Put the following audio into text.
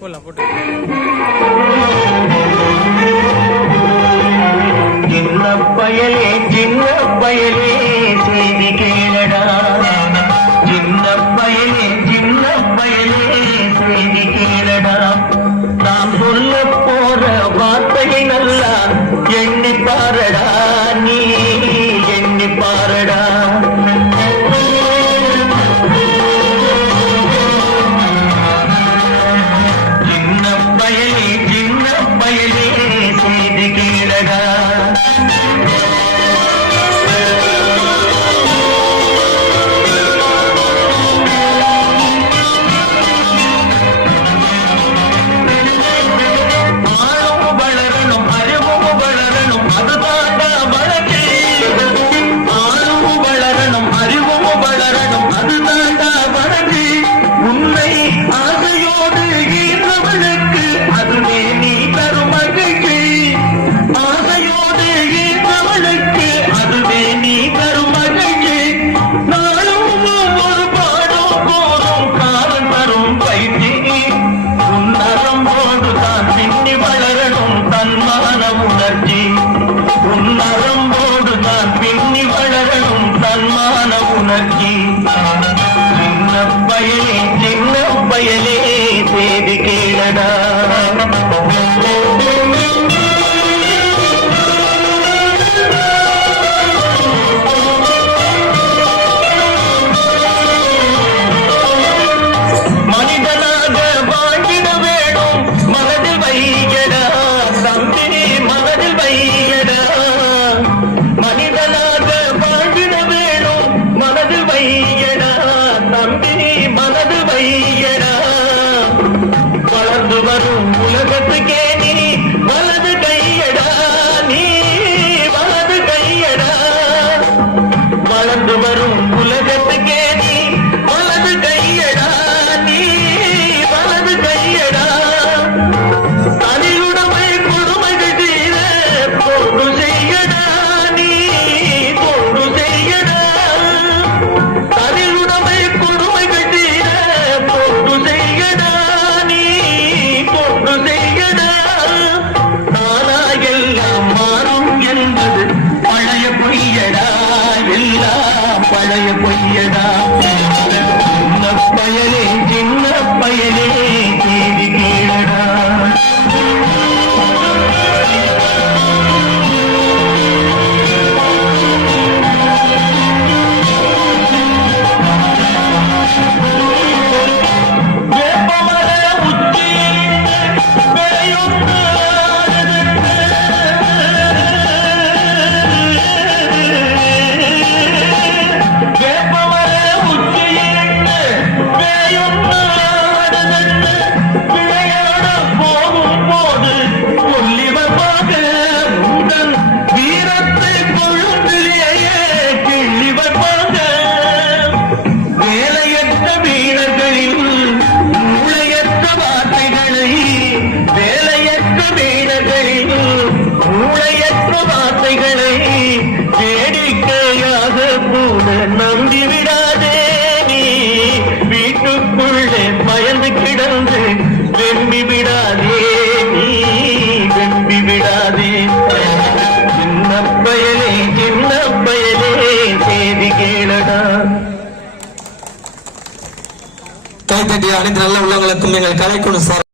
போடலாம் போட்டு. சின்ன பயலே சின்ன பயலே செய்தி கேளடா, சின்ன பயலே சின்ன பயலே செய்தி கேளடா. நான் சொல்ல போற வார்த்தையை நல்லா எண்ணி பாரடா, நீ எண்ணி பாரடா. சின்ன பயலே செய்தி கேளடா. மனிதனாக வாழ்ந்திட வேணும் மனதில் வையடா தம்பி, மனதில் வையடா. மனிதனாக வாழ்ந்திட வேணும் மனதில் வையடா தம்பி, மனது வையடா. வளர்ந்து வரும் உலகத்துக்கே நீ வலது கையடா, நீ வலது கையடா. வளர்ந்து வரும் உலகத்துக்கே நீ வலது கையடா, நீ வலது கையடா. தனியுடைமை கொடுமைகள் தீர தொண்டு செய்யடா, நீ தொண்டு செய்யடா. தனியுடைமை கொடுமைகள் தீர தொண்டு செய்யடா, நீ தொண்டு செய்யடா. தானா எல்லாம் மாறும் என்பது பழைய பொய்யடா, எல்லாம் பழைய பொய்யடா. சின்ன பயலே சின்ன பயலே செய்தி கேளடா. வேடிக்கையாக கூட நம்பி விடாதே, நீ வீட்டுக்குள்ளே பயந்து கிடந்து வெம்பி விடாதே, நீ வெம்பி விடாதே. சின்ன பயலே சின்ன பயலே செய்தி கேளடா. கைத்தட்டி அனைத்து நல்ல உள்ளங்களுக்கும் எங்கள் கலைக்குழு சார்